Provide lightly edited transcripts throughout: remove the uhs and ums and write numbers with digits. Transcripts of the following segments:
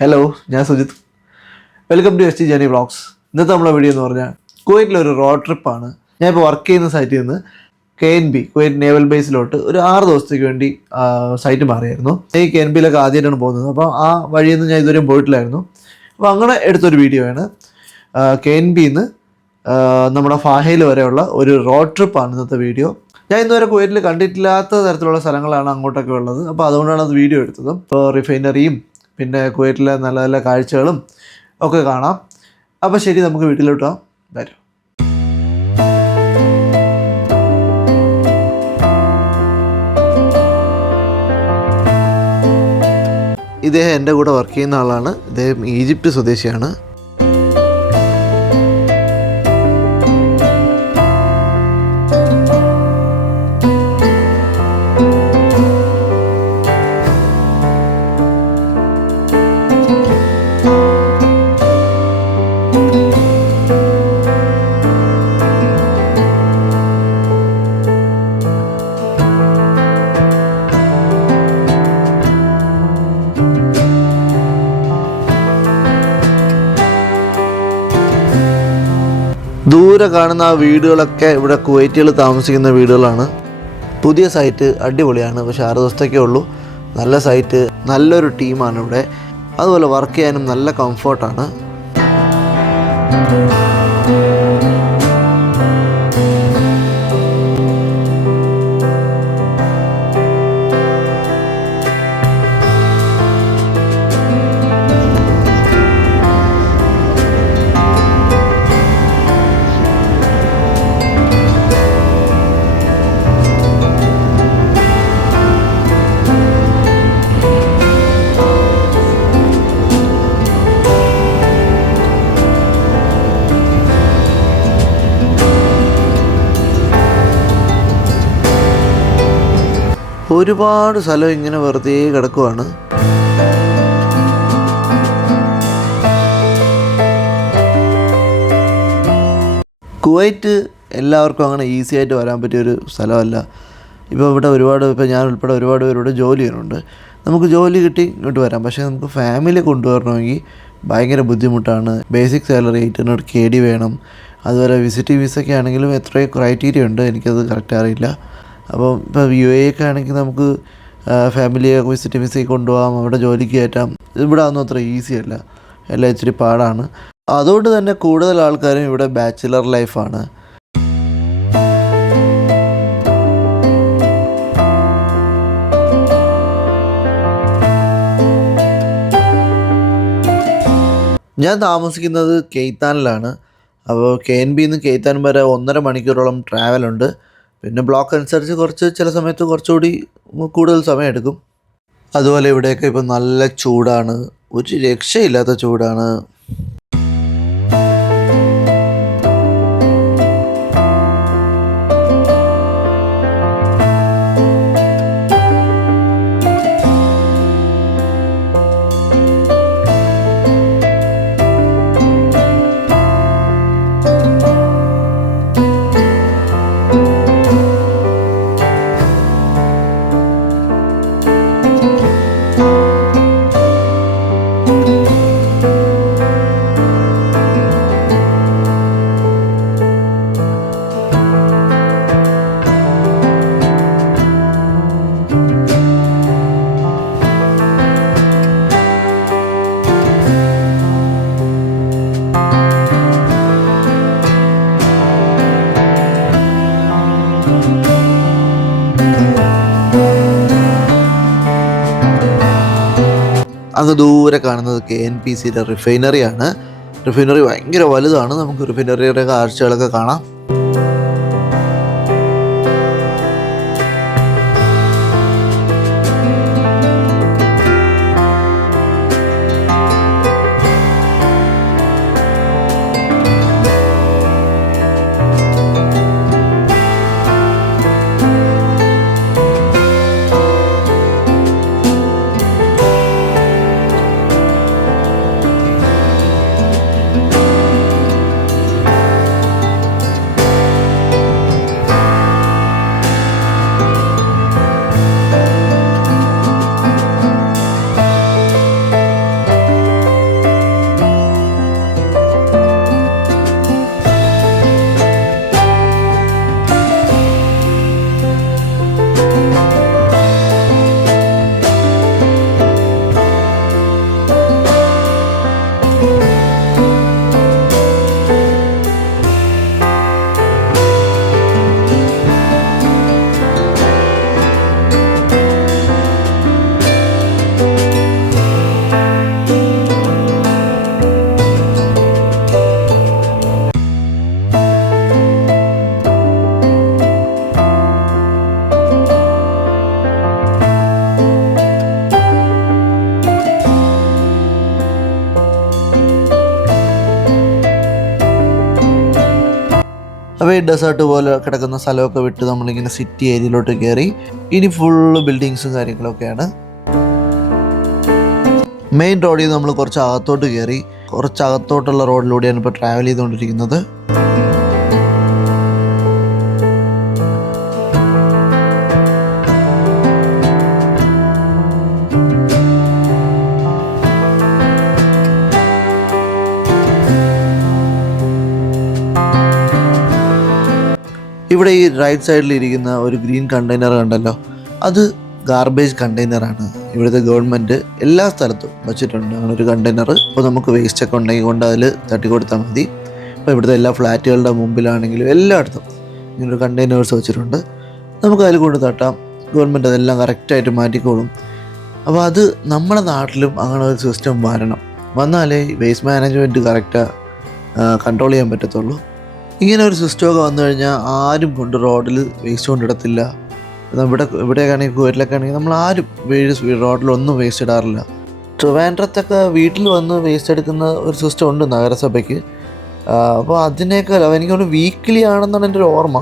Hello, ഞാൻ Sujith. Welcome to ST journey vlogs. ഇന്നത്തെ നമ്മളെ വീഡിയോ എന്ന് പറഞ്ഞാൽ കുവൈറ്റിലൊരു റോഡ് ട്രിപ്പാണ്. ഞാനിപ്പോൾ വർക്ക് ചെയ്യുന്ന സൈറ്റിൽ നിന്ന് KNB കുവൈറ്റ് നേവൽ ബേസിലോട്ട് ഒരു 6 ദിവസത്തേക്ക് വേണ്ടി സൈറ്റ് മാറിയായിരുന്നു. ഈ KNBയിലൊക്കെ ആദ്യമായിട്ടാണ് പോകുന്നത്. അപ്പോൾ ആ വഴിയൊന്നും ഞാൻ ഇതുവരെയും പോയിട്ടില്ലായിരുന്നു. അപ്പോൾ അങ്ങനെ എടുത്തൊരു വീഡിയോ ആണ്. KNBന്ന് നമ്മുടെ ഫാഹയിൽ വരെയുള്ള ഒരു റോഡ് ട്രിപ്പാണ് ഇന്നത്തെ വീഡിയോ. ഞാൻ ഇന്നുവരെ കുവൈറ്റിൽ കണ്ടിട്ടില്ലാത്ത തരത്തിലുള്ള സ്ഥലങ്ങളാണ് അങ്ങോട്ടൊക്കെ ഉള്ളത്. അപ്പോൾ അതുകൊണ്ടാണ് അത് വീഡിയോ എടുത്തത്. ഇപ്പോൾ റിഫൈനറിയും പിന്നെ കുവൈറ്റിലെ നല്ല നല്ല കാഴ്ചകളും ഒക്കെ കാണാം. അപ്പോൾ ശരി, നമുക്ക് വീട്ടിലോട്ട് വരും. ഇദ്ദേഹം എൻ്റെ കൂടെ വർക്ക് ചെയ്യുന്ന ആളാണ്. ഇദ്ദേഹം ഈജിപ്റ്റ് സ്വദേശിയാണ്. ദൂരെ കാണുന്ന ആ വീടുകളൊക്കെ ഇവിടെ കുവൈറ്റികൾ താമസിക്കുന്ന വീടുകളാണ്. പുതിയ സൈറ്റ് അടിപൊളിയാണ്. പക്ഷേ 6 ദിവസത്തേക്കേ ഉള്ളൂ. നല്ല സൈറ്റ്, നല്ലൊരു ടീമാണ് ഇവിടെ. അതുപോലെ വർക്ക് ചെയ്യാനും നല്ല കംഫർട്ടാണ്. ഒരുപാട് സ്ഥലം ഇങ്ങനെ വെറുതെ കിടക്കുവാണ്. കുവൈറ്റ് എല്ലാവർക്കും അങ്ങനെ ഈസി ആയിട്ട് വരാൻ പറ്റിയൊരു സ്ഥലമല്ല. ഇപ്പോൾ ഇവിടെ ഇപ്പോൾ ഞാൻ ഉൾപ്പെടെ ഒരുപാട് പേരോട് ജോലി ചെയ്യുന്നുണ്ട്. നമുക്ക് ജോലി കിട്ടി ഇങ്ങോട്ട് വരാം. പക്ഷേ നമുക്ക് ഫാമിലി കൊണ്ടുവരണമെങ്കിൽ ഭയങ്കര ബുദ്ധിമുട്ടാണ്. ബേസിക് സാലറി 800 KD വേണം. അതുപോലെ വിസിറ്റിംഗ് വിസയ്ക്ക് ആണെങ്കിലും എത്രയോ ക്രൈറ്റീരിയ ഉണ്ട്, എനിക്കത് കറക്റ്റ് അറിയില്ല. അപ്പോൾ ഇപ്പോൾ UAE ഒക്കെ ആണെങ്കിൽ നമുക്ക് ഫാമിലിയെ വിസിറ്റ് വിസയ്ക്ക് കൊണ്ടുപോകാം, അവിടെ ജോലിക്ക് കയറ്റാം. ഇവിടെ ഒന്നും അത്ര ഈസി അല്ല, എല്ലാം ഇച്ചിരി പാടാണ്. അതുകൊണ്ട് തന്നെ കൂടുതൽ ആൾക്കാരും ഇവിടെ ബാച്ചിലർ ലൈഫാണ്. ഞാൻ താമസിക്കുന്നത് കെയ്ത്താനിലാണ്. അപ്പോൾ KNBന്ന് കെയ്ത്താൻ വരെ 1.5 മണിക്കൂറോളം ട്രാവലുണ്ട്. പിന്നെ ബ്ലോക്ക് അനുസരിച്ച് ചില സമയത്ത് കുറച്ചുകൂടി കൂടുതൽ സമയം എടുക്കും. അതുപോലെ ഇവിടെയൊക്കെ ഇപ്പം നല്ല ചൂടാണ്, ഒരു രക്ഷയില്ലാത്ത ചൂടാണ്. അങ്ങ് ദൂരെ കാണുന്നത് KNPCയുടെ റിഫൈനറിയാണ്. റിഫൈനറി ഭയങ്കര വലുതാണ്. നമുക്ക് റിഫൈനറിയുടെ കാഴ്ചകളൊക്കെ കാണാം. അപ്പോൾ ഈ ഡെസേർട്ട് പോലെ കിടക്കുന്ന സ്ഥലമൊക്കെ വിട്ട് നമ്മളിങ്ങനെ സിറ്റി ഏരിയയിലോട്ട് കയറി. ഇനി ഫുള്ള് ബിൽഡിങ്സും കാര്യങ്ങളൊക്കെയാണ്. മെയിൻ റോഡിൽ നമ്മൾ കുറച്ച് അകത്തോട്ട് കയറി. കുറച്ച് അകത്തോട്ടുള്ള റോഡിലൂടെയാണ് ഇപ്പോൾ ട്രാവൽ ചെയ്തുകൊണ്ടിരിക്കുന്നത്. ഇവിടെ ഈ റൈറ്റ് സൈഡിൽ ഇരിക്കുന്ന ഒരു ഗ്രീൻ കണ്ടെയ്നർ കണ്ടല്ലോ, അത് ഗാർബേജ് കണ്ടെയ്നറാണ്. ഇവിടുത്തെ ഗവൺമെൻറ് എല്ലാ സ്ഥലത്തും വെച്ചിട്ടുണ്ട് അങ്ങനെ ഒരു കണ്ടെയ്നർ. അപ്പോൾ നമുക്ക് വേസ്റ്റൊക്കെ ഉണ്ടെങ്കിൽ കൊണ്ട് അതിൽ തട്ടിക്കൊടുത്താൽ മതി. അപ്പോൾ ഇവിടുത്തെ എല്ലാ ഫ്ലാറ്റുകളുടെ മുമ്പിലാണെങ്കിലും എല്ലായിടത്തും ഇങ്ങനൊരു കണ്ടെയ്നേഴ്സ് വെച്ചിട്ടുണ്ട്. നമുക്ക് അതിൽ കൊണ്ട് തട്ടാം. ഗവൺമെൻറ് അതെല്ലാം കറക്റ്റായിട്ട് മാറ്റിക്കോളും. അപ്പോൾ അത് നമ്മുടെ നാട്ടിലും അങ്ങനെ ഒരു സിസ്റ്റം വന്നാലേ വേസ്റ്റ് മാനേജ്മെൻറ്റ് കറക്റ്റായി കൺട്രോൾ ചെയ്യാൻ പറ്റത്തുള്ളൂ. ഇങ്ങനെ ഒരു സിസ്റ്റമൊക്കെ വന്നു കഴിഞ്ഞാൽ ആരും കൊണ്ട് റോഡിൽ വേസ്റ്റ് കൊണ്ടിടത്തില്ല. ഇവിടെയൊക്കെയാണെങ്കിൽ കുവൈറ്റിലൊക്കെ ആണെങ്കിൽ നമ്മൾ ആരും റോഡിലൊന്നും വേസ്റ്റ് ഇടാറില്ല. ട്രിവാൻഡ്രത്തൊക്കെ വീട്ടിൽ വന്ന് വേസ്റ്റ് എടുക്കുന്ന ഒരു സിസ്റ്റം ഉണ്ട് നഗരസഭയ്ക്ക്. അപ്പോൾ അതിനേക്കാൾ എനിക്കൊന്ന് വീക്ക്ലി ആണെന്നാണ് എൻ്റെ ഒരു ഓർമ്മ.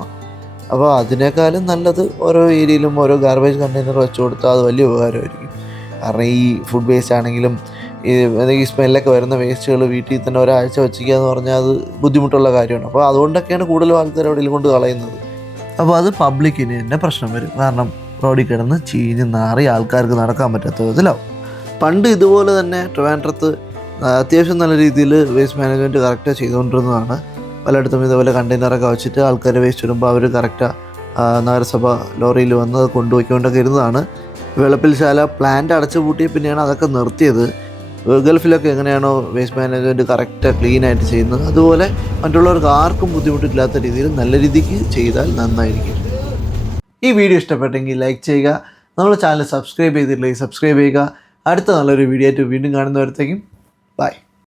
അപ്പോൾ അതിനേക്കാളും നല്ലത് ഓരോ ഏരിയയിലും ഓരോ ഗാർബേജ് കണ്ടെയ്നർ വെച്ച് കൊടുത്താൽ അത് വലിയ ഉപകാരമായിരിക്കും. കാരണം ഈ ഫുഡ് വേസ്റ്റ് ആണെങ്കിലും ഈ സ്മെല്ലൊക്കെ വരുന്ന വേസ്റ്റുകൾ വീട്ടിൽ തന്നെ ഒരാഴ്ച വെച്ചിരിക്കുക എന്ന് പറഞ്ഞാൽ അത് ബുദ്ധിമുട്ടുള്ള കാര്യമാണ്. അപ്പോൾ അതുകൊണ്ടൊക്കെയാണ് കൂടുതലും ആൾക്കാർ എവിടെയും കൊണ്ട് കളയുന്നത്. അപ്പോൾ അത് പബ്ലിക്കിന് തന്നെ പ്രശ്നം വരും. കാരണം റോഡിൽ കിടന്ന് ചീഞ്ഞ് നാറി ആൾക്കാർക്ക് നടക്കാൻ പറ്റാത്ത വിധത്തിലാവും. പണ്ട് ഇതുപോലെ തന്നെ ട്രിവാൻഡ്രത്ത് അത്യാവശ്യം നല്ല രീതിയിൽ വേസ്റ്റ് മാനേജ്മെൻറ്റ് കറക്റ്റാണ് ചെയ്തുകൊണ്ടിരുന്നതാണ്. പലയിടത്തും ഇതുപോലെ കണ്ടെയ്നറൊക്കെ വെച്ചിട്ട് ആൾക്കാർ വേസ്റ്റ് ഇടുമ്പോൾ അവർ കറക്റ്റാണ് നഗരസഭ ലോറിയിൽ വന്ന് കൊണ്ടുപോയിക്കൊണ്ടൊക്കെ ഇരുന്നതാണ്. വെളുപ്പിൽശാല പ്ലാന്റ് അടച്ചു പൂട്ടിയ പിന്നെയാണ് അതൊക്കെ നിർത്തിയത്. ഗൾഫിലൊക്കെ എങ്ങനെയാണോ വേസ്റ്റ് മാനേജ്മെൻറ്റ് കറക്റ്റായി ക്ലീനായിട്ട് ചെയ്യുന്നത്, അതുപോലെ മറ്റുള്ളവർക്ക് ആർക്കും ബുദ്ധിമുട്ടില്ലാത്ത രീതിയിൽ നല്ല രീതിക്ക് ചെയ്താൽ നന്നായിരിക്കും. ഈ വീഡിയോ ഇഷ്ടപ്പെട്ടെങ്കിൽ ലൈക്ക് ചെയ്യുക. നമ്മുടെ ചാനൽ സബ്സ്ക്രൈബ് ചെയ്തിട്ടില്ലെങ്കിൽ സബ്സ്ക്രൈബ് ചെയ്യുക. അടുത്ത നല്ലൊരു വീഡിയോ ആയിട്ട് വീണ്ടും കാണുന്നവരത്തേക്കും ബൈ.